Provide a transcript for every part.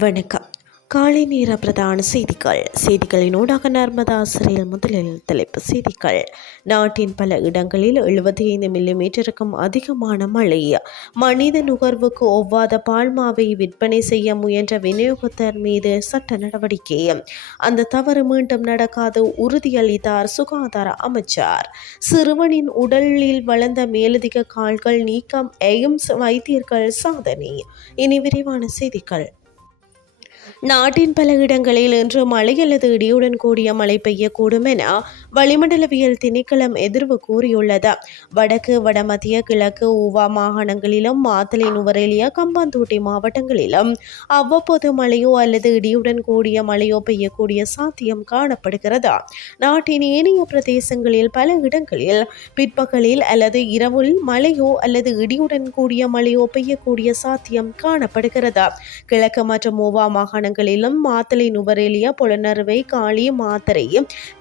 வணக்கம். காலை நேர பிரதான செய்திகள். செய்திகளினூடாக நர்மதா ஆசிரியர் முதலில் தலைப்பு செய்திகள். நாட்டின் பல இடங்களில் எழுபத்தி ஐந்து மில்லிமீட்டருக்கும் அதிகமான மழை. மனித நுகர்வுக்கு ஒவ்வாத பால்மாவை விற்பனை செய்ய முயன்ற விநியோகத்தர் மீது சட்ட நடவடிக்கை. அந்த தவறு மீண்டும் நடக்காது உறுதியளித்தார் சுகாதார அமைச்சர். சிறுவனின் உடலில் வளர்ந்த மேலதிக கால்கள் நீக்கம் எய்ம்ஸ் வைத்தியர்கள் சாதனை. இனி விரிவான செய்திகள். நாட்டின் பல இடங்களில் இன்று மழை அல்லது இடியுடன் கூடிய மழை பெய்யக்கூடும் என வளிமண்டலவியல் திணைக்களம் எதிர்வு கூறியுள்ளது. வடக்கு வடமத்திய கிழக்கு ஊவா மாகாணங்களிலும் மாத்தலை நுவரெலியா கம்பாந்தோட்டை மாவட்டங்களிலும் அவ்வப்போது மழையோ அல்லது இடியுடன் கூடிய மழையோ பெய்யக்கூடிய சாத்தியம் காணப்படுகிறது. நாட்டின் ஏனைய பிரதேசங்களில் பல இடங்களில் பிற்பகலில் அல்லது இரவில் மழையோ அல்லது இடியுடன் கூடிய மழையோ பெய்யக்கூடிய சாத்தியம் காணப்படுகிறது. கிழக்கு மற்றும் ஊவா மாகாண மாகாணங்களிலும் மாத்தளை நுவரேலியா புலனறுவை காளி மாத்தரை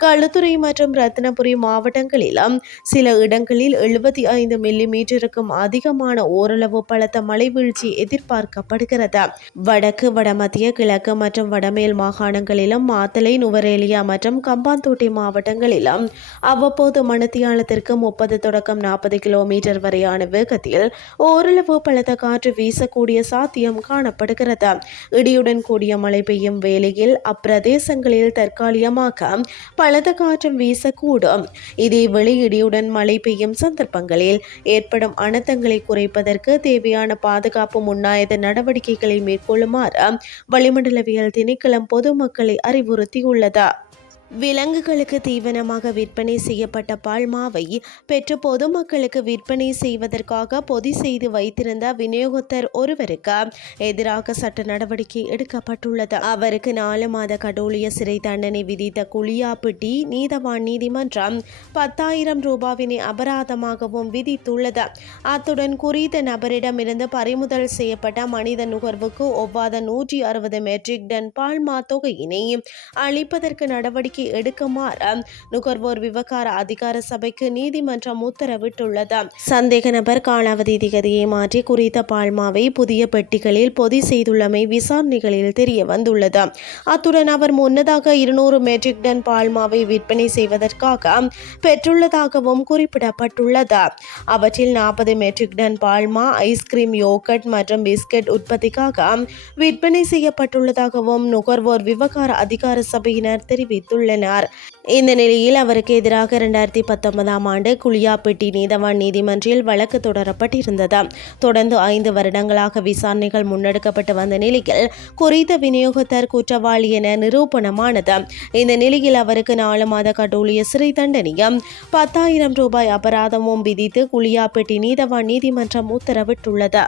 களுத்துறை மற்றும் ரத்னபுரி மாவட்டங்களிலும் சில இடங்களில் எழுபத்தி ஐந்து மில்லி மீட்டருக்கும் அதிகமான ஓரளவு பலத்த மழை வீழ்ச்சி எதிர்பார்க்கப்படுகிறது. வடக்கு வடமத்திய கிழக்கு மற்றும் வடமேல் மாகாணங்களிலும் மாத்தளை நுவரேலியா மற்றும் கம்பாந்தோட்டை மாவட்டங்களிலும் அவ்வப்போது மணித்தியாலத்திற்கு முப்பது தொடக்கம் நாற்பது கிலோமீட்டர் வரையான வேகத்தில் ஓரளவு பலத்த காற்று வீசக்கூடிய சாத்தியம் காணப்படுகிறது. இடியுடன் கூடிய மழை பெய்யும் வேளையில் அப்பிரதேசங்களில் தற்காலிகமாக பலத்த காற்றும் வீசக்கூடும். இதே வெளியிடியுடன் மழை பெய்யும் சந்தர்ப்பங்களில் ஏற்படும் அனர்த்தங்களை குறைப்பதற்கு தேவையான பாதுகாப்பு முன்னாயத நடவடிக்கைகளை மேற்கொள்ளுமாறு வளிமண்டலவியல் திணைக்களம் பொதுமக்களை அறிவுறுத்தியுள்ளது. விலங்குகளுக்கு தீவனமாக விற்பனை செய்யப்பட்ட பால்மாவை பெற்று பொதுமக்களுக்கு விற்பனை செய்வதற்காக பொதி செய்து வைத்திருந்த விநியோகத்தர் ஒருவருக்கு எதிராக சட்ட நடவடிக்கை எடுக்கப்பட்டுள்ளது. அவருக்கு நாலு மாத கடூழிய சிறை தண்டனை விதித்த குளியாப்பிட்டி நீதவான் நீதிமன்றம் பத்தாயிரம் ரூபாவினை அபராதமாகவும் விதித்துள்ளது. அத்துடன் குறித்த நபரிடமிருந்து பறிமுதல் செய்யப்பட்ட மனித நுகர்வுக்கு ஒவ்வாத நூற்றி அறுபது மெட்ரிக் டன் பால்மா தொகையினை அளிப்பதற்கு நடவடிக்கை நடவடிக்கை எடுக்குமாறு நுகர்வோர் விவகார அதிகார சபைக்கு நீதிமன்றம் உத்தரவிட்டுள்ளது. சந்தேக நபர் காலாவதி திகதியை மாற்றி குறித்த பால்மாவை புதிய பெட்டிகளில் பொதி செய்துள்ளமை விசாரணைகளில் தெரிய வந்துள்ளது. அத்துடன் அவர் முன்னதாக இருநூறு மெட்ரிக் டன் பால்மாவை விற்பனை செய்வதற்காக பெற்றுள்ளதாகவும் குறிப்பிடப்பட்டுள்ளது. அவற்றில் நாற்பது மெட்ரிக் டன் பால்மா ஐஸ்கிரீம் யோகட் மற்றும் பிஸ்கட் உற்பத்திக்காக விற்பனை செய்யப்பட்டுள்ளதாகவும் நுகர்வோர் விவகார அதிகார சபையினர் தெரிவித்துள்ளனர். உள்ளனர் இந்த நிலையில் அவருக்கு எதிராக இரண்டாயிரத்தி பத்தொன்பதாம் ஆண்டு குளியாப்பட்டி நீதவான் நீதிமன்றில் வழக்கு தொடரப்பட்டிருந்தது. தொடர்ந்து ஐந்து வருடங்களாக விசாரணைகள் முன்னெடுக்கப்பட்டு வந்த நிலையில் குறித்த விநியோகத்தர் குற்றவாளி என நிரூபணமானது. இந்த நிலையில் அவருக்கு நாலு மாத கடூழிய சிறை தண்டனையும் பத்தாயிரம் ரூபாய் அபராதமும் விதித்து குளியாப்பட்டி நீதவான் நீதிமன்றம் உத்தரவிட்டுள்ளது.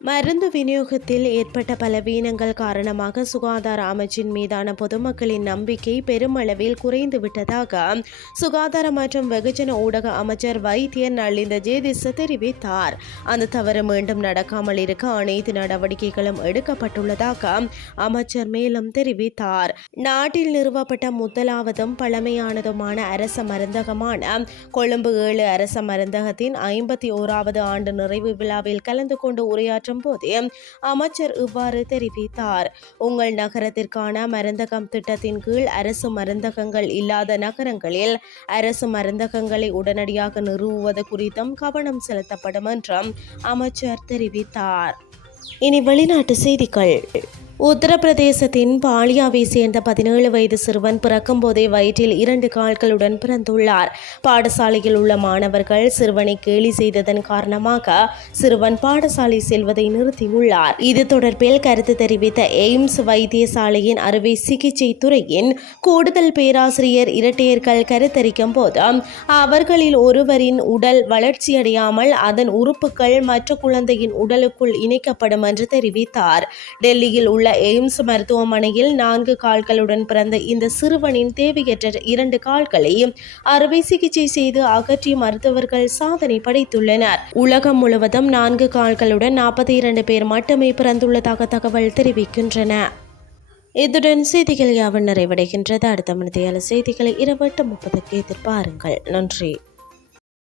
மருந்து விநியோகத்தில் ஏற்பட்ட பலவீனங்கள் காரணமாக சுகாதார அமைச்சின் மீதான பொதுமக்களின் நம்பிக்கை பெருமளவில் குறைந்துவிட்டதாக சுகாதார மற்றும் வெகுஜன ஊடக அமைச்சர் வைத்தியர் நளிந்த ஜேதிச தெரிவித்தார். அந்த தவறு மீண்டும் நடக்காமல் இருக்க அனைத்து நடவடிக்கைகளும் எடுக்கப்பட்டுள்ளதாக அமைச்சர் மேலும் தெரிவித்தார். நாட்டில் நிறுவப்பட்ட முதலாவதும் பழமையானதுமான அரச மருந்தகமான கொழும்பு ஏழு அரச மருந்தகத்தின் ஐம்பத்தி ஓராவது ஆண்டு நிறைவு விழாவில் கலந்து கொண்டு உரையாற்ற மாற்றும் போதே அமைச்சர் இவ்வாறு தெரிவித்தார். உங்கள் நகரத்திற்கான மருந்தகம் திட்டத்தின் கீழ் அரசு மருந்தகங்கள் இல்லாத நகரங்களில் அரசு மருந்தகங்களை உடனடியாக நிறுவுவது குறித்தும் கவனம் செலுத்தப்படும் என்றும் அமைச்சர் தெரிவித்தார். இனி வெளிநாட்டு செய்திகள். உத்தரப்பிரதேசத்தின் பாலியாவை சேர்ந்த பதினேழு வயது சிறுவன் பிறக்கும்போதே வயிற்றில் இரண்டு கால்களுடன் பிறந்துள்ளார். பாடசாலையில் உள்ள மாணவர்கள் சிறுவனை கேலி செய்ததன் காரணமாக சிறுவன் பாடசாலை செல்வதை நிறுத்தியுள்ளார். இது தொடர்பில் கருத்து தெரிவித்த எய்ம்ஸ் வைத்தியசாலையின் அறுவை சிகிச்சை துறையின் கூடுதல் பேராசிரியர் இரட்டையர்கள் கருத்தரிக்கும் போது அவர்களில் ஒருவரின் உடல் வளர்ச்சியடையாமல் அதன் உறுப்புகள் மற்ற குழந்தையின் உடலுக்குள் இணைக்கப்படும் என்று தெரிவித்தார். டெல்லியில் உள்ள எய்ம்ஸ் மருத்துவமனையில் நான்கு கால்களுடன் பிறந்த இந்த சிறுவனின் தேவையற்ற இரண்டு கால்களை அறுவை சிகிச்சை செய்து அகற்றி மருத்துவர்கள் சாதனை படைத்துள்ளனர். உலகம் முழுவதும் நான்கு கால்களுடன் நாற்பத்தி இரண்டு பேர் மட்டுமே பிறந்துள்ளதாக தகவல் தெரிவிக்கின்றன. இத்துடன் செய்திகள் யாவன் நிறைவடைகின்றது. அடுத்த மனிதையால செய்திகளை இரவு எட்டு முப்பதுக்கு எதிர்பாருங்கள். நன்றி.